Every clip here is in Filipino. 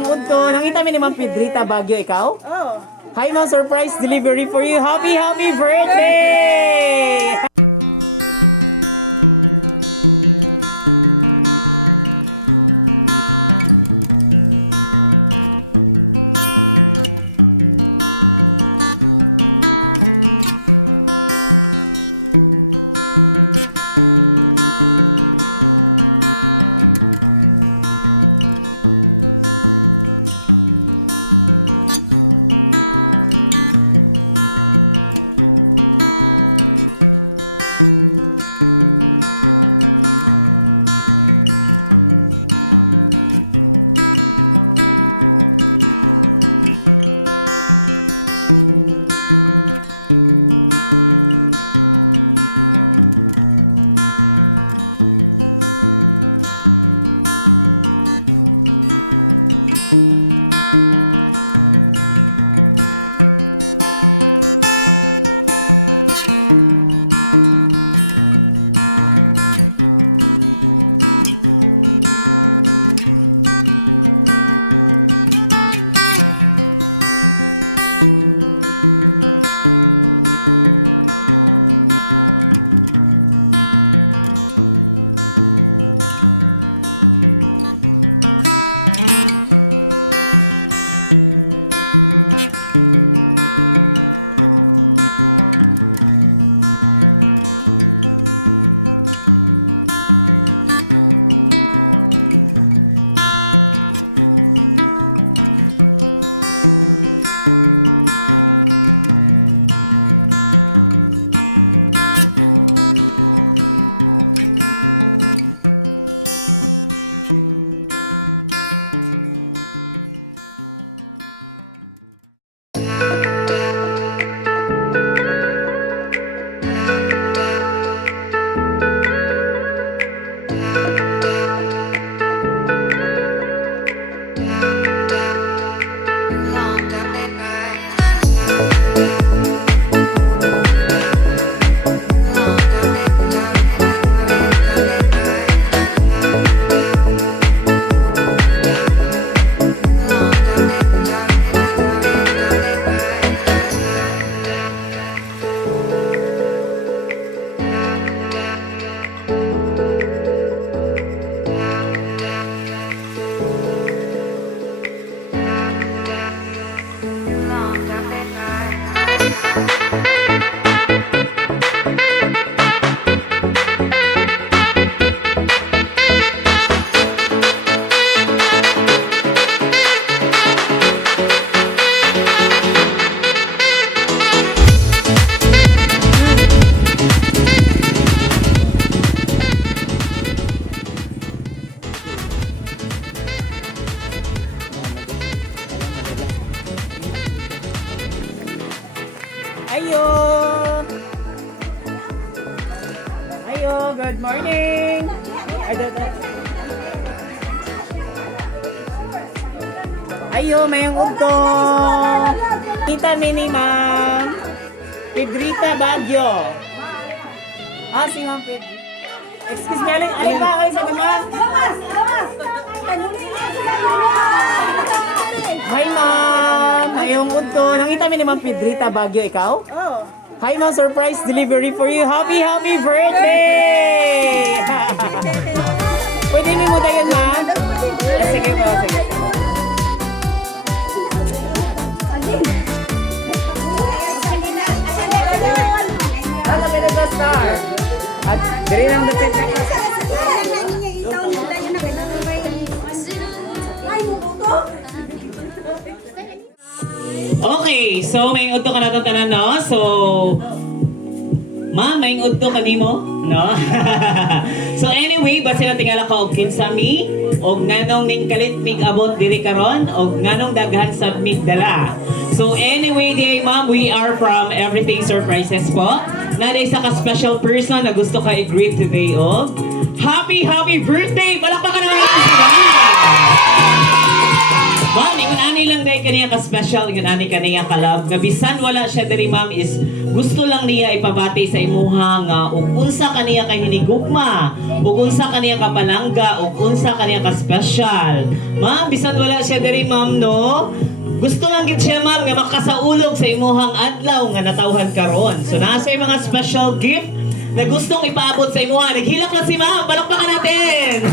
mayong udto. Nangita mi ni Ma'am Pedrita Baguio, ikaw? Oh. Hi ma'am, surprise delivery for you. Happy birthday! Ayo! Ayo, good morning! Ayo, mayang udto! Kita mini Ma'am Pedrita Baguio. Si Ma'am Pedrita. Excuse me, alin ba kayo sa Ma'am? Hi Ma'am! Mayong udto. Nangita mi ni Ma'am Pedrita Baguio, ikaw? Oh. Hi ma'am, surprise delivery for you. Happy birthday! Pwede mi mo dayon ma'am? Sige po, sige. Ano ka star? At diri lang dapat. Okay, so may udto ka natong tanan, no? So, ma, may udto ka nimo, no? So anyway, basta na tingala ka og kinsa mi, og nganong ning kalit mig abot diri karon, og nganong daghan sa mig dala. So anyway, di ma'am, we are from Everything Surprises po. Naday sa ka-special person na gusto ka i-greet today, og happy birthday! Palakpakan naman natin sila! Ma'am, ingon ani lang dahil kaniya ka-special, yun ani kaniya ka-love. Nga bisan wala siya diri ma'am is gusto lang niya ipabati sa imuha nga ug unsa kaniya kay hinigugma, ug unsa kaniya ka palangga, ug unsa kaniya ka-special. Ma'am, bisan wala siya diri ma'am no. Gusto lang gid siya ma'am nga makasaulog sa imuhang adlaw nga natawhan karon. So naa sa mga special gift na gustong ipaabot sa imuha. Naghilak lang si ma'am. Palakpakan natin!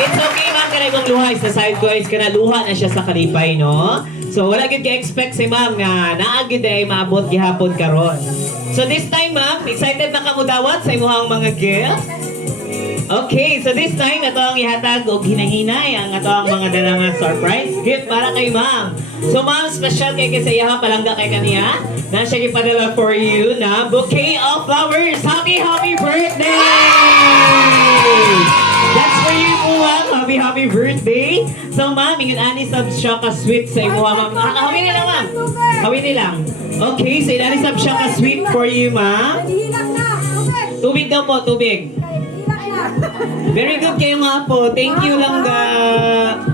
It's okay ma'am. Kanay kong luha sa side ko is kanaluha na siya sa kalipay, no? So wala gid ka-expect si ma'am nga naagid ay maabot gihapon karon. So this time ma'am, excited na ka mo dawat sa imuhang mga gift? Okay, so this time, ito ang ihatag o hinahinay ang ito ang mga dalang surprise gift para kay ma'am. So ma'am, special kay sa iya, palangga kay kaniya. Na siya ipadala for you na bouquet of flowers. Happy, happy birthday! That's for you po ma'am. Happy, happy birthday. So ma'am, ingon ani sab siya ka sweet sa imo ma'am. Hawin nila ma'am. Hawin nila. Okay, so inani sab siya ka sweet for you ma'am. Tubig daw po, tubig. Very good kayo nga po. Thank you lang ga.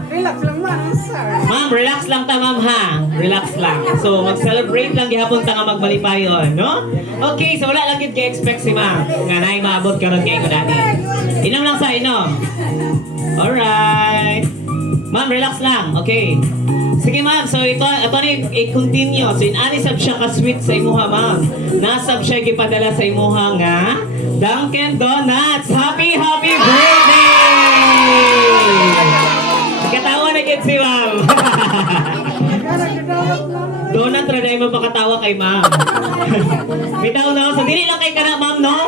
Relax lang man, sir. Ma'am, relax lang ta ma'am ha. Relax lang. So, mag-celebrate lang gihapon ta nga magbalipayon, no? Okay, so wala lang gid kay expect si ma'am. Nga naay maabot karon kay ko dati. Inom lang sa inom. Alright. Ma'am, relax lang. Okay. Sige ma'am, so ito na i-continue. So inani sab siya ka-sweet sa imuha ma'am. Nasab siya gipadala sa imuha nga Dunkin Donuts. Happy, happy birthday! Katawa na gid si ma'am. Donut ra dai mapakatawa kay ma'am. Bitaw no, so dili lang kay kana ma'am no.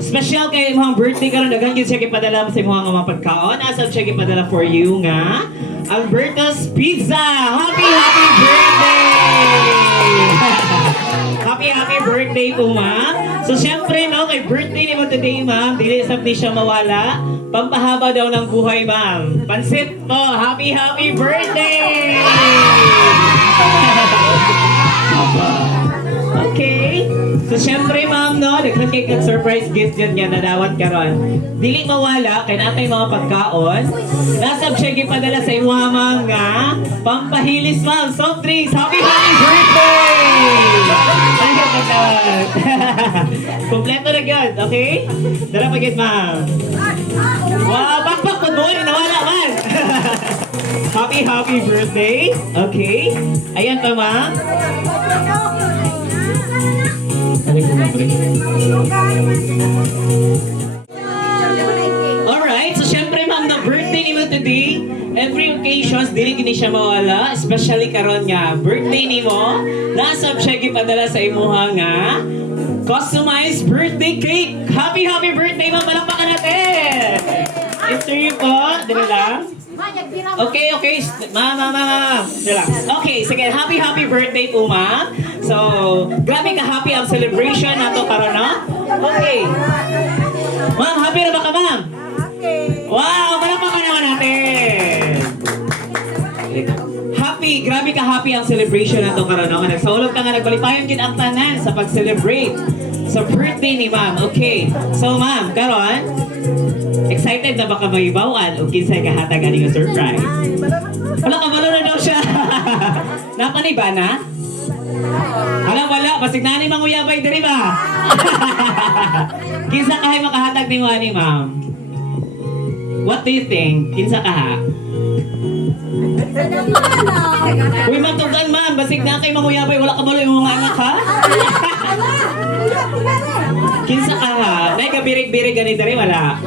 Special kay imong birthday karon daghan gid siya gipadala sa imong mga pagkaon. Asab siya gipadala for you nga Alberto's Pizza. Happy, happy birthday! Happy, happy birthday po ma'am. So syempre no, kay birthday ni mo today ma'am, dili sab ni siya mawala. Pampahaba daw ng buhay ma'am. Pansit po, happy, happy birthday! Okay. So syempre ma'am no, nagsan kay kag surprise gift yan nga nadawat karon. Dili mawala kay natay mga pagkaon. Nasab siya gipadala sa imuha ma'am nga pampahilis ma'am, soft drinks. Happy, happy birthday! Thank you pagkawat. Kompleto na gyud, okay? Dara pa gyud ma'am. Wow, bakbak po doon, nawala man. Happy, happy birthday. Okay. Ayan pa ma'am. Alright, so syempre ma'am, na birthday ni mo today, every occasions, dili gini siya mawala, especially karon nga, birthday ni mo, nasab siya gipadala sa imuha nga, customized birthday cake. Happy, happy birthday ma'am, palakpakan natin! Ito yun po, dito lang. Okay, okay. Ma'am. Relax. Okay, sige. Happy, happy birthday po, ma'am. So, grabe ka-happy ang celebration nato karon, no? Okay. Ma'am, happy na ba ka, ma'am? Wow, palakpakan naman natin. Happy, grabe ka-happy ang celebration nato karon, no? Nagsaulog ka nga, nagbalipayon gid ang tanan sa pag-celebrate sa birthday ni ma'am. Okay. So, ma'am, karon, excited na baka magibawan o kinsay kahatag ani nga surprise? Wala ka balo na daw siya. Napaniba na? Wala, basig na ni manguyabay diri ba? Kinsa kahay makahatag ni ani ma'am? What do you think? Kinsa kaha? Uy, matugan ma'am, basig na kay manguyabay, wala ka balo yung mga anak ha? Kinsa kaha? Nay kabirig-birig gani diri wala?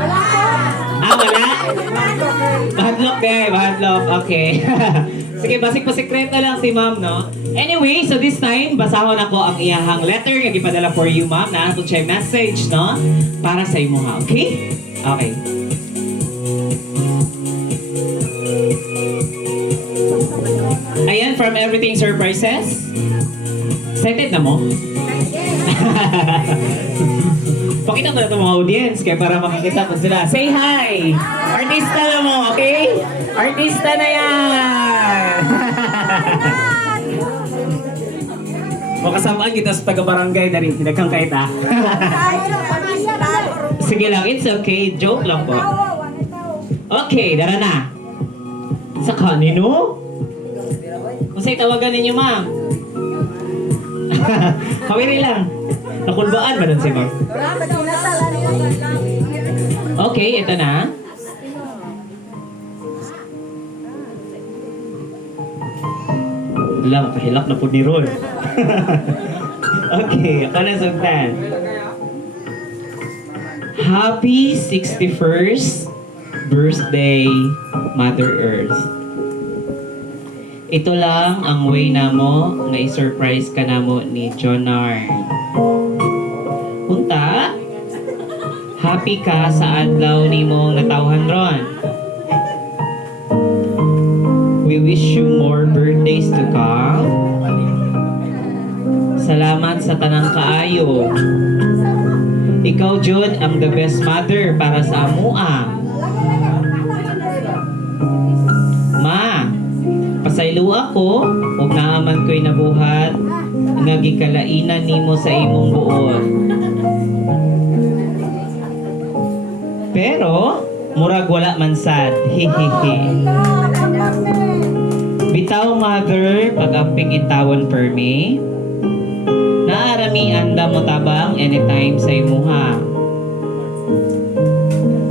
Ah, wala? Bahadlok eh, bahadlok. Okay. Sige, basig pa sekreto lang si ma'am, no? Anyway, so this time, basahon ako ang iyahang letter nga gipadala for you, ma'am, na ato siya message, no? Para sa imo ha, okay? Okay. Ayan, from Everything Surprises. Excited na mo? Pakita mo na itong mga audience kaya para makikita ko sila. Say hi! Artista na mo, okay? Artista na yan! Makasamaan kita sa taga-barangay na rin. Hinagang kahit ah. Sige lang, it's okay. Joke lang po. Okay, dara na. Sa kanino? Kung sa'y tawagan ninyo, ma'am? Kawiri lang. Nakulbaan ba doon si ma'am? Okay, ito na. Wala, makahilak na po ni Ron. Okay, ako na sugtan. Happy 61st birthday, Mother Earth. Ito lang ang way na mo nga i-surprise ka na mo ni Jonard. Punta, happy ka sa adlaw ni mong natawhan ron. We wish you more birthdays to come. Salamat sa tanang kaayo. Ikaw, Jud, ang the best mother para sa amua. Ma, pasaylo ako ug naaman ko'y nabuhat nga gikalainan nimo sa imong buot. Pero murag wala man sad. Hihihi. Bitaw, mother, pag-amping itawon per me. Naarami anda mo tabang anytime sa imuha.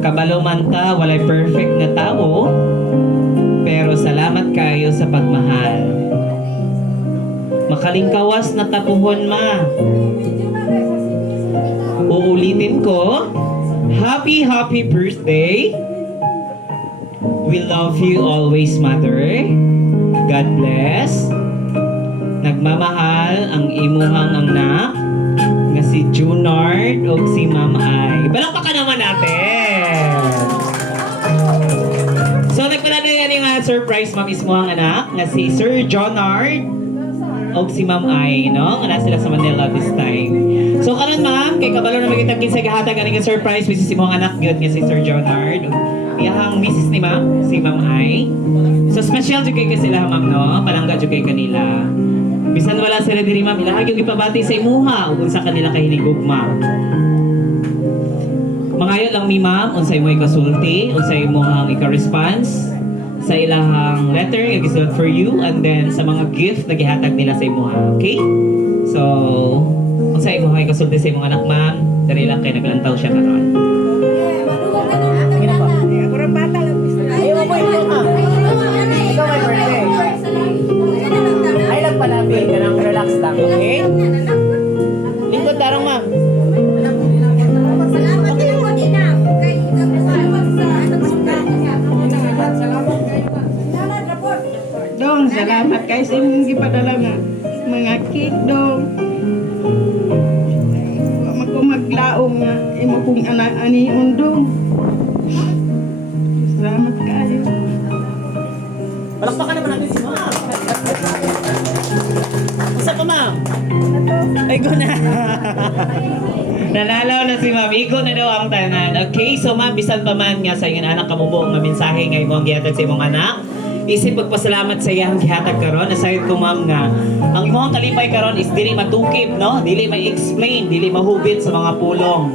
Kabalo man ta, walay perfect na tao, pero salamat kayo sa pagmahal. Makalingkawas na tapuhon, ma. Uulitin ko, happy birthday. We love you always, mother. God bless. Nagmamahal ang imuhang anak nga si Junard o si Ma'am Ay. Palakpakan naman natin! So, nagpala na yan yung surprise ma'am ismuhang anak nga si Sir Jonard o si Ma'am Ay, no? Nga na sila sa Manila this time. So, karon ma'am, kay kabalo na magitagin sa gahatag aning surprise which is imuhang anak yun nga si Sir Jonard. Iyahang misis ni ma'am, si Ma'am Ay. So, special jud kay sila ma'am, no? Palangga jud kay kanila. Bisan wala sila diri ma'am, ilahag yung ipabati sa imuha ug sa kanila kahiligugma. Mangayo lang mi ma'am unsay mo ikasulti, unsay imong ika-response sa ilahang letter nga gisulat for you and then sa mga gift na gihatag nila sa imuha. Okay? So, unsay imong ikasulti sa imong anak ma'am, diri lang kay naglantaw siya karon. Kurang bata lang. Ayaw mo ito ka. Ikaw may birthday. Ay lang palabi ka nang relax lang, okay? Lingkod darong ma'am. Dong, salamat kay sa imong gipadala nga mga cake dong. Wa maglaom nga imo kong anak ani undong. Salamat kayo. Palakpakan naman natin si ma'am. Usa pa ma'am. Ay, go na. Nanalaw na si ma'am. Igo na daw ang tanan. Okay, so ma'am, bisan pa man nga sa iyong anak kamubuong nga mensahe nga imong gihatag sa imong anak. Isip pagpasalamat sa iyang gihatag karon. Aside ko ma'am nga, ang imong kalipay karon is dili matukib, no? Dili ma-explain, dili mahubit sa mga pulong.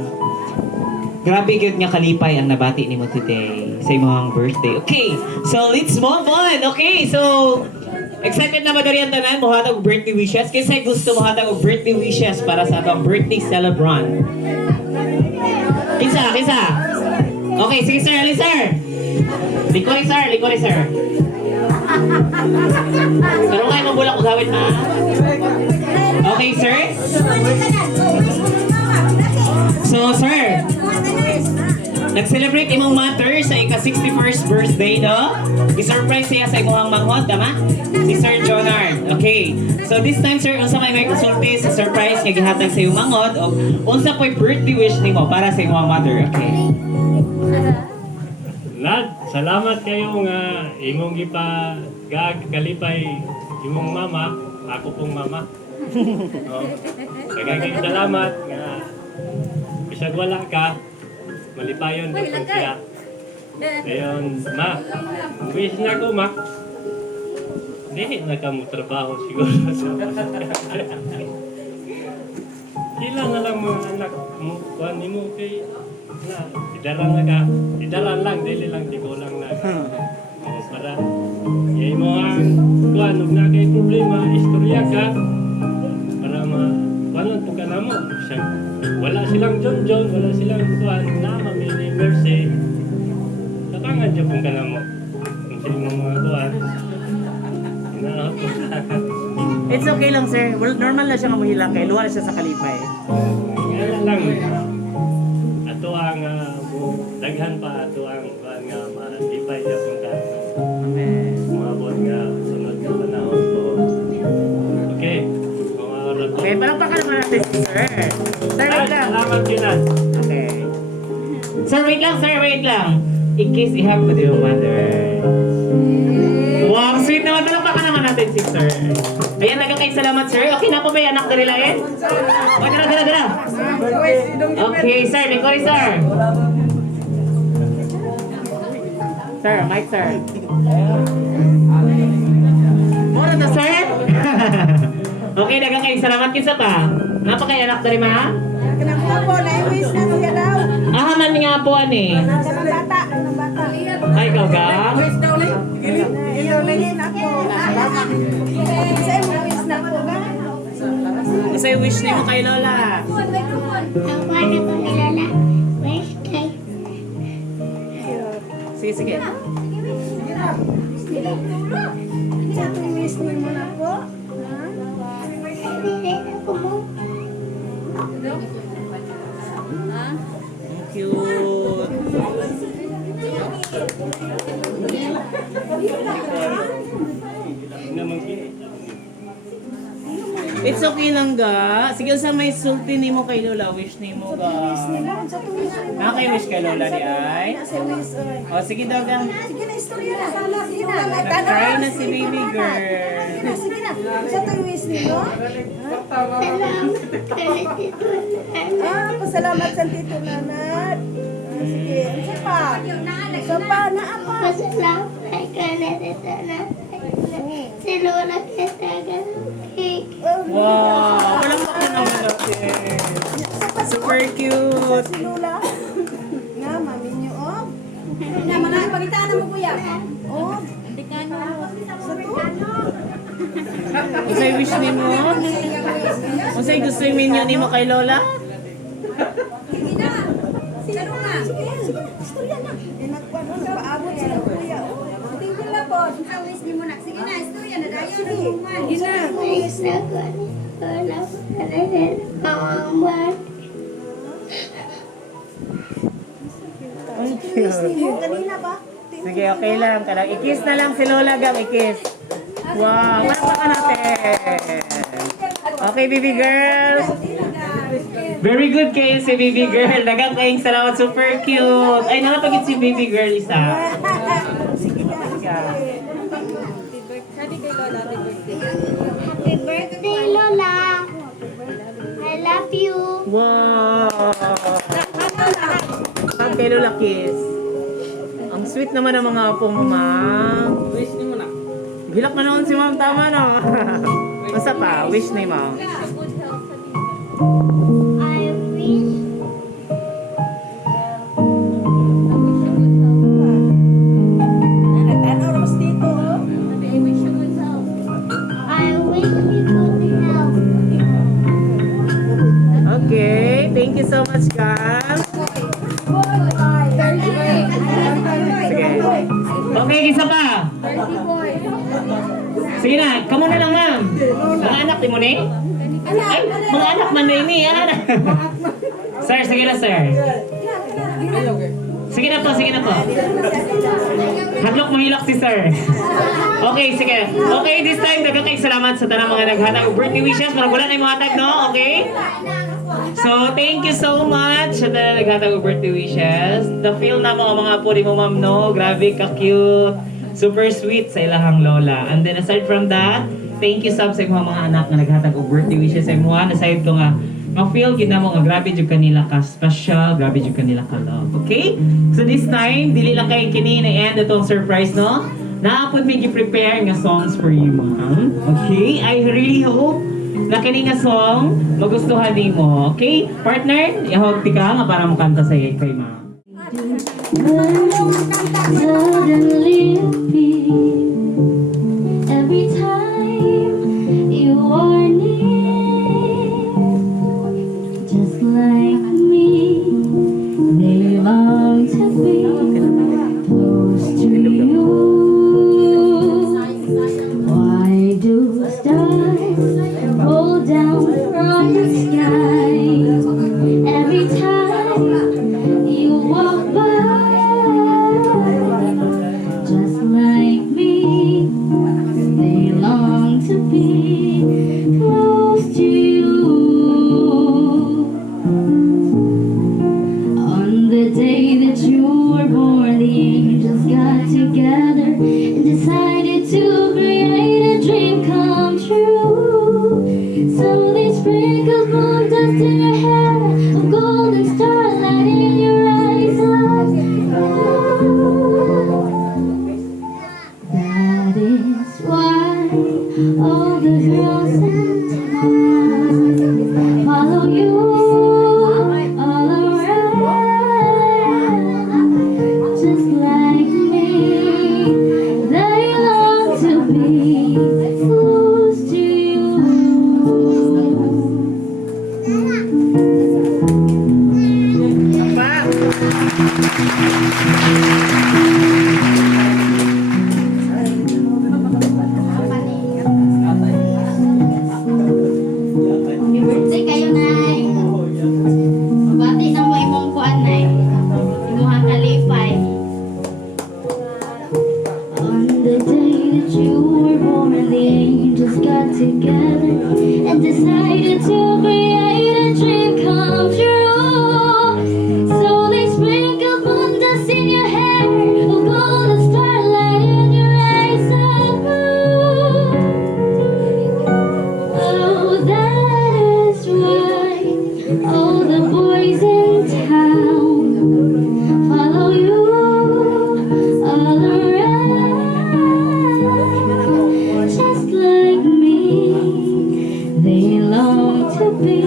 Grabe gyud nga kalipay ang nabati nimo today sa imong birthday. Okay, so let's move on. Okay, so excited na madari ang tanan mohatag og birthday wishes. Kinsa gusto mohatag og birthday wishes para sa atong birthday celebrant? Kinsa? Okay, sige sir, ali sir. Likori sir. Pero kayo mabulak og gawin ma. Okay, sir. So, sir, nag-celebrate imong mother sa ika-61st birthday, no? I-surprise siya sa imong manghod, tama? Si Sir Jonard. Okay. So, this time, sir, unsa may konsulti sa surprise nga gihatag sa imong manghod o unsa po'y birthday wish nimo para sa imong mother, okay? Lad, salamat kayo nga imong kalipay imong mama, ako pong mama. Kagagay salamat nga bisag wala ka, malipayon ko siya. Ngayon, ma, wish na ko, ma. Hindi na ka mo trabaho siguro. Sila na lang mga anak mo, kuhan ni mo kay na, idalan lang, dili lang, di ko lang na. Para, yay mo ang kuhan, huwag na kay silang John, wala silang kuan na mamili Mercy. Tatangan dyan kung ka na mo. Kung sila mga kuan. It's okay lang, sir. Well, normal na siya nga mahilang kay luwala siya sa kalipay. Yan lang. Ato ang daghan pa ato ang kuan nga matipay dyan kung ka. Amen. Umabot nga sunod na panahon po. Okay. Okay, palakpakan naman natin si sir. Sir, wait lang. Salamat sila. Okay. Sir, wait lang. In case you have to do mother. Wow, sweet naman. Palakpakan naman natin si sir. Ayan, nagkakay salamat, sir. Okay na po ba yung anak na nila eh? O, dala. Okay, sir. Nikori, sir. Sir, mic, sir. Mura na, sir. Okay, nagkakay salamat. Kinsa pa? Napakay anak na rin, ma? Kenapa na-wish na siya daw? Ah, man nga po, ani. Ng bata. Ay, ikaw ga? Ilulingin ako. Kasi mo wish na ako ba? Kasi wish niyo mo kay Lola. Ang paano ko nilala? Wish kay Sige, sige. Sa wish ni mo na po? hindi ako mo. Ang cute. It's okay lang ga. Sige, sa may sulti ni mo kay Lola, wish ni mo ga. Kay wish kay Lola ni ay? O, sige daw gang. Sige na, istorya na. Sige na, Nag-try na si baby girl. Sige na. Sa wish ni mo? Salamat kay Tito Nanay. Pasalamat sa Tito Nanat. Sige, isa pa. Isa pa, naapa. Pasalamat kay Tito Nanay. Si Lola Ketaga ng cake. Wow! Walang baka naman natin. Super cute. Si Lola. Nga, mami niyo, oh. Nga, mga pagitaan na mo, kuya. Oh. Sa to? Usay wish ni mo? Usay gusto yung menu ni mo kay Lola? Sige na. Sige na. Sige, istorya na. Nagpaabot sila, kuya. Tingin na po. Sa wish ni mo na. Sige na, istorya na. Dahil sige na. Wish na ko ni Lola para rin ang mat. Ang cute. Kanina ba? Sige, okay lang. Kadang i-kiss na lang si Lola gang, i-kiss. Wow, palakpakan natin. Okay, baby girl. Very good kayo si baby girl. Dagang kayong salamat. Super cute. Ay, nakapagit si baby girl isa. Happy birthday, Lola. I love you. Wow. Hug kay Lola, kiss. Ang sweet naman ng mga apo mo, ma'am. Wish ni mo na. Hilak na naman si ma'am, tama na. Basta pa, wish ni ma'am. I wish I wish you could help. Okay, thank you so much, guys. Sige. Okay, isa pa. Sige na, kamo na lang ma'am. Mga anak, di mo ni? Ay, mga anak man na ini. Sir, sige na sir. Sige na po, sige na po. Hadlok mahilak si sir. Okay, sige. Okay, this time, nagkakay salamat sa tanang mga naghatag of birthday wishes. Parang wala na yung mga hatag, no? Okay? So, thank you so much sa tanang naghatag of birthday wishes. The feel na mo, mga apo di mo, ma'am, no? Grabe, ka-cute. Super sweet sa ilahang lola. And then, aside from that, thank you sab sa mga anak na naghatag og birthday wishes sa imuha. Aside ko nga, ma-feel gid namo nga grabe jud kanila ka special, grabe jud kanila ka love. Okay? So this time, dili lang kay kini na end itong surprise, no? Naapod may gi-prepare nga songs for you, ma'am. Okay? I really hope na kini nga song magustuhan nimo. Okay? Partner, ihawag ti ka nga para makanta sa kay ma'am. Suddenly appear every time you are near, just like me. Birthday kayo, Nay. Mabati na mo imong kuan, Nay. Imuhang kalipay. On the day that you were born, the angels got together and decided to create a dream come true. So they sprinkled moon dust in your hair, a golden starlight in your eyes of blue. Oh, that is why all the boys in town follow you all around. Just like me, they long to be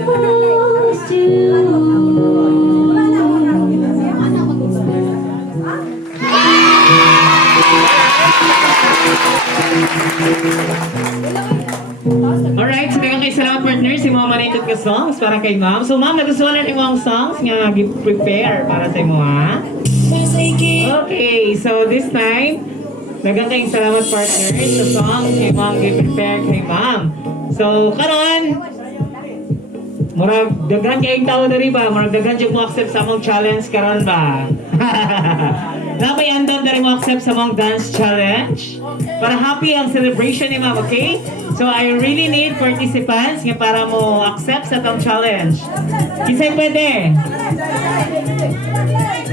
close to you. Alright, so daghang kay salamat partner si mga manitod ka songs para kay ma'am. So ma'am, nagustuhan na imong songs nga gi-prepare para sa imo ha. Okay, so this time daghang kay salamat partner sa songs nga imong gi-prepare kay ma'am. So karon murag daghan kayong tao diri ba? Murag daghan jud mo accept sa among challenge karon ba? Napay andon diri mo accept sa among dance challenge. Para happy ang celebration ni ma'am, okay? So I really need participants nga para mo accept sa tong challenge. Kisay pwede?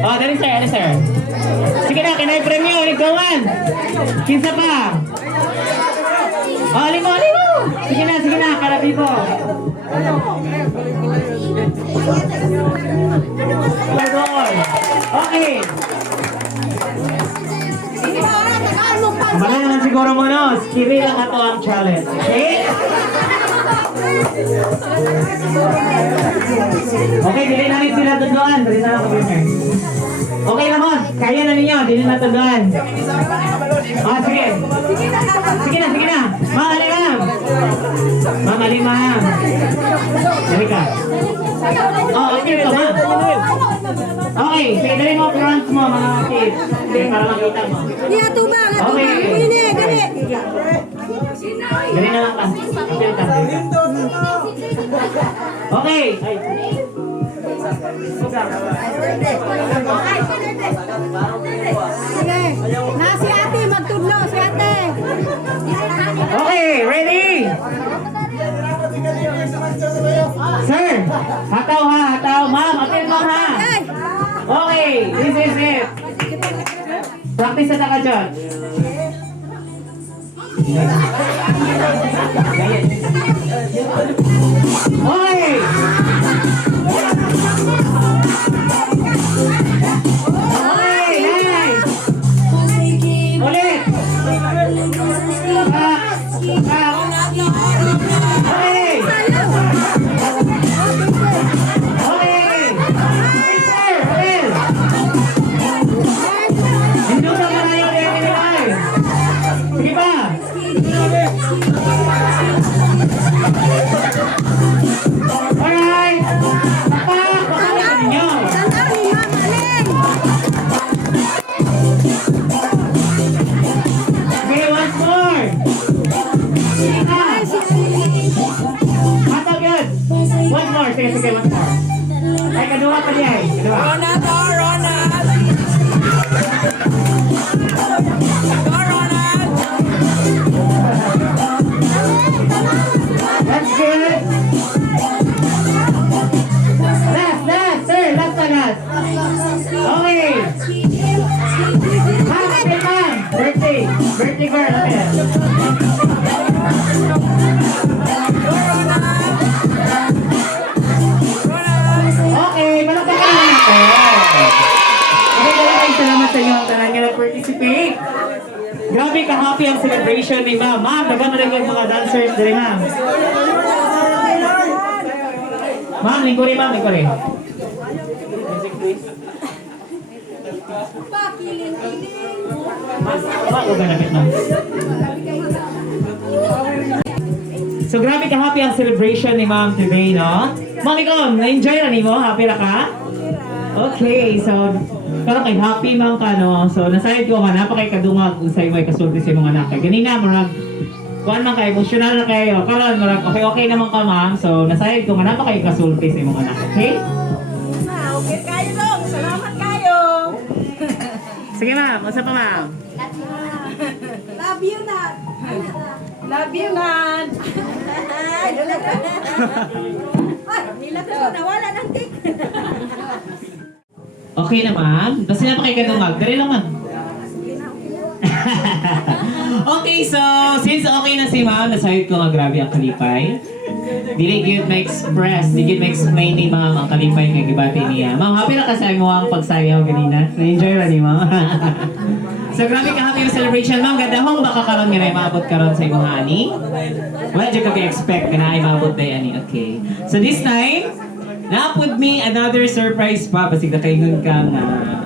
Oh, dali sir. Sige na, kinay premyo, ligawan. Kinsa pa? Oh, limo. Sige na, para people. Okay. Kamala naman siguro mo no, skiri lang ato ang challenge. Okay? Okay, dili namin sila tunduan. Dili na lang kami. Okay naman, kaya na ninyo, dili na tunduan. Ah, sige. Sige na. Ma'am, ali ma'am. Dali ka. Oh, okay ito ma'am. Okay, sige, dali mo front mo mga kids. Hindi, para makita mo. Okay. Dali na lang ka. Okay. Si ate, magtudlo, si ate. Okay, ready? Sir, hataw ha, hataw. Ma'am, atin mo ha. Okay, this is it. Practice na ka dyan. Okay. Okay, nice. Ulit. Okay. Okay. Hindi ka malayo din nilay. Sige pa. Alright. Tapak. Baka ninyo. Okay, once more. Sige pa. Hataw yun. One more. Sige, once more. Ay, kadua pa di ay. Kadua. That's good. Last, sir. Last na last. Okay. Ma'am, okay, ma'am. Birthday girl. Okay. Okay, malapit na ako. Okay, maraming salamat sa inyo ang tanan nga nag-participate. Grabe ka-happy ang celebration ni ma'am. Ma'am, dagan na yung mga dancers dali, ma'am. Ma'am, lingkuri, ma'am, lingkuri. Ma'am, huwag ganapit, ma'am. So, grabe ka-happy ang celebration ni ma'am today, no? Ma'am, ikaw, na-enjoy na ni mo? Happy na ka? Okay, so, Pero kay happy man ka, no? So, nasayad ko nga, napakay kadungag kung sa'yo may kasulti sa mga anak. Kaya ganina, marag, kuhan man kayo, emotional na kayo. Karon, marag, okay naman ka, ma'am. So, nasayad ko nga, napakay kasulti sa mga anak. Okay? Okay kayo dong. Salamat kayo. Sige, ma'am. Masa pa, ma'am? Love you, Nat. Love you, Nat. Ay, nila ko nawala ng cake. Okay na, ma'am. Basta napakay kadungag. Dali lang, ma'am. Okay, so, since okay na si ma'am, nasayad ko nga grabe ang kalipay. Dili gyud ma-express, di gyud ma-explain ni ma'am ang kalipay nga gibati niya. Ma'am, happy na ka sa imo ang pagsayaw ganina. Na-enjoy ra ni ma'am. So grabe ka happy yung celebration, ma'am. Gadahong baka karon nga na maabot karon sa imong ani. Wala jud ka expect na ay maabot day ani. Okay. So this time, na-put me another surprise pa. Basig na kaingon ka nga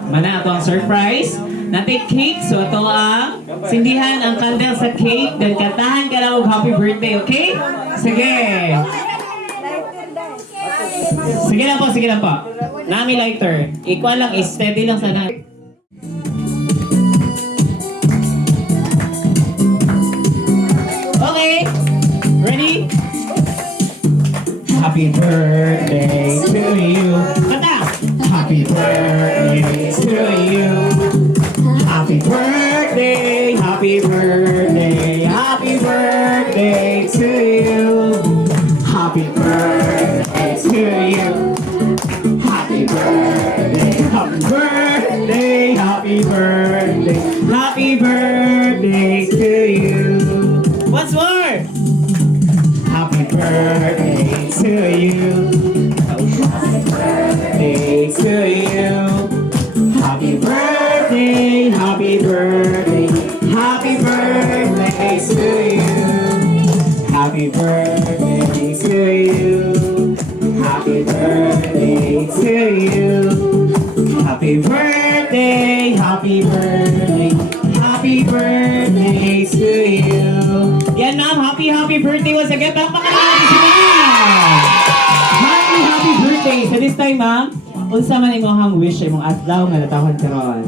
mana ato ang surprise. Natay cake, so ito ang sindihan ang candle sa cake, then kantahan ka lang og happy birthday, okay? Sige. Sige lang po, sige lang po. Nami lighter. Ikuha lang, steady lang sana. Okay. Ready? Happy birthday to you. Kanta! Happy birthday to you. Happy birthday, happy birthday, happy birthday to you. Happy birthday to you. Happy birthday, happy birthday, happy birthday, happy birthday to you. Once more. Happy birthday to you. Happy birthday to you. Happy birthday, happy birthday, happy birthday to you. Happy birthday to you. Happy birthday to you. Happy birthday, happy birthday, happy birthday to you. Yan ma'am, happy birthday once again. Palakpakan natin si ma'am. Happy birthday. So this time ma'am, unsa man imong wish sa imong adlaw nga natawhan karon?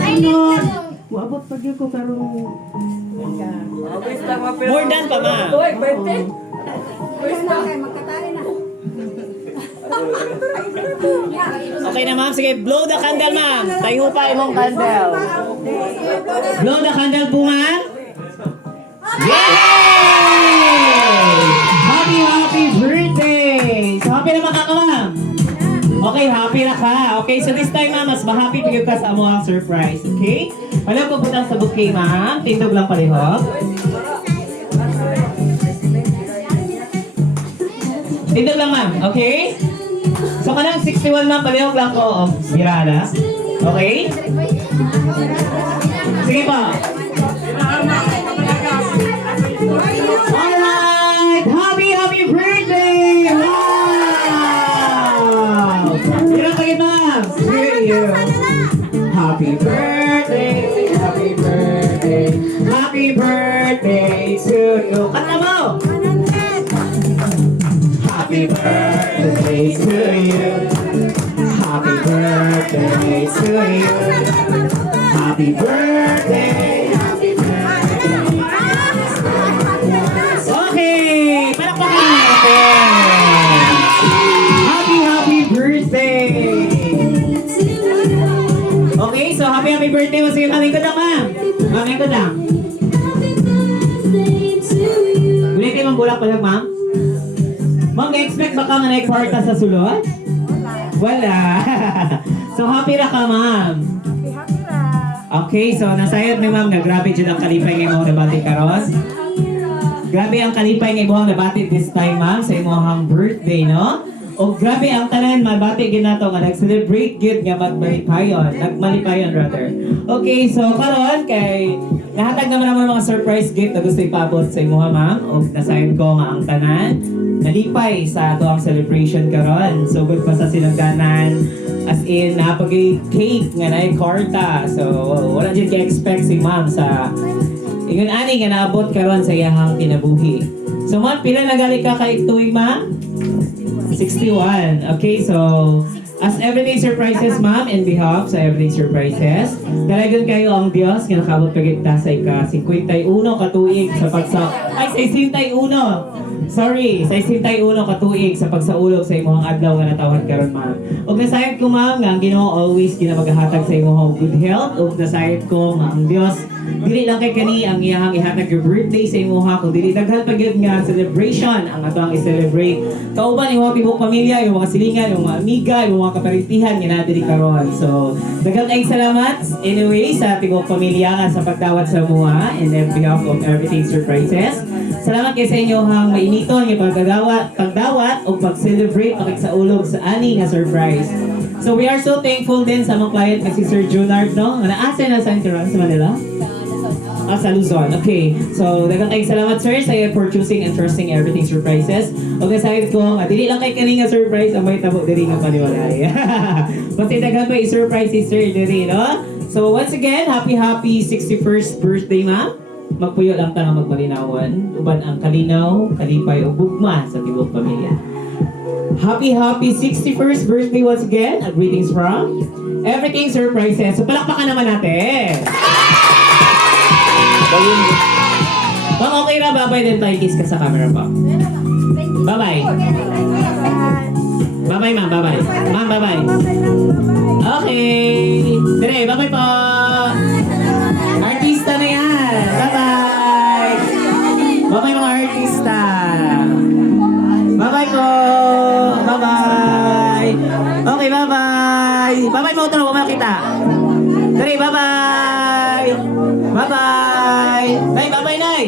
Ano? Waabot pag ko karon. More than pa ma'am. Okay na ma'am, sige, blow the candle ma'am. Tayo pa imong candle. Blow the candle po ma'am. Yay! Happy birthday! So happy naman ka ma'am? Okay, happy na ka. Okay, so this time ma'am, mas ma-happy pag ka sa among surprise. Okay? Pala po butang sa bouquet ma'am. Tindog lang pareho. Tindog lang ma'am, okay? So kanang 61 ma'am, pareho lang ko. Birada. Okay? Sige pa. Alright! Happy birthday! Wow! Hirap kayo ma'am! Happy birthday! Happy birthday! Happy birthday to you! Kanta mo! Happy birthday to you! Happy birthday to you! Happy birthday! Happy birthday! Okay! Palakpakan natin! Happy birthday! Okay, so happy birthday mo sa iyo. Mami ko lang, ma'am. Mami ko lang. Ulitin mong bulak pa lang, ma'am. Ma'am, na-expect ba ka nga na-kwarta sa sulod? Wala. So happy na ka, ma'am. Okay, so nasayad ni ma'am na grabe dyan ang kalipay ng imong nabati karon. Grabe ang kalipay ng imong nabati this time, ma'am, sa imong birthday, no? O grabe ang tanan, mabati gid nato nga nag-celebrate gid nga nagmalipayon rather. Okay, so karon kay nahatag naman naman mga surprise gift na gusto ipabot sa imong ma'am. O nasayon ko nga ang tanan nalipay sa ato ang celebration karon. So good pa sa sinagdanan. As in, napag-cake nga na kwarta. So, wala dyan ka-expect si ma'am sa ingon ani nga naabot karon sa iyahang kinabuhi. So, ma'am, pila na gali ka kay tuwing ma'am? 61. Okay, so As Everyday Surprises, ma'am, in behalf sa Everyday Surprises, dalagan kayo ang Diyos nga nakabot kagita sa ika-51 katuig sa pagsa... Ay, sa 61! Sorry, sa 61 katuig sa pagsaulog sa imong adlaw nga natawhan karon, ma'am. Og nasayod ko, ma'am, nga ang Ginoo always ginamagahatag sa imong good health. Og nasayod ko nga ang Dios dili lang kay kani ang iyahang ihatag your birthday sa imuha, kung dili daghan pa gyud nga celebration ang ato ang i-celebrate. Kauban imong tibok pamilya, imong mga silingan, imong mga amiga, imong mga kaparintihan nga naa diri karon. So, daghang kayong salamat anyway sa tibok pamilya nga sa pagdawat sa muha in behalf of Everything Surprises. Salamat kay sa inyong mainiton nga pagdawat o pag-celebrate pakigsaulog sa ani nga surprise. So we are so thankful din sa mga client na si Sir Junard, no? Naasa na sa Manila? Sa Luzon. Okay. So, daghang kayong salamat, sir, sa for choosing and trusting Everything Surprises. O nasayad ko, dili lang kay kani nga surprise ang may tabo diri nga paniwalay. Kasi daghan pa i-surprise si Sir diri, no? So, once again, happy 61st birthday, ma'am. Magpuyo lang ta nga magmalinawan. Uban ang kalinaw, kalipay o bugma sa tibok pamilya. Happy 61st birthday once again. Greetings from Everything Surprises. So, palakpakan naman natin. Ma'am, okay na, babay din tayo. Kiss ka sa camera pa. Bye-bye. Bye-bye, ma'am. Bye-bye. Ma'am, bye-bye. Okay. Dire, bye-bye po. Artista na yan. Bye-bye. Bye-bye mga artista. Bye-bye po. Bye-bye. Okay, bye-bye. Bye-bye po. Ito na, bumaya kita. Dire, bye-bye. Bye-bye. Nay, bye-bye, Nay.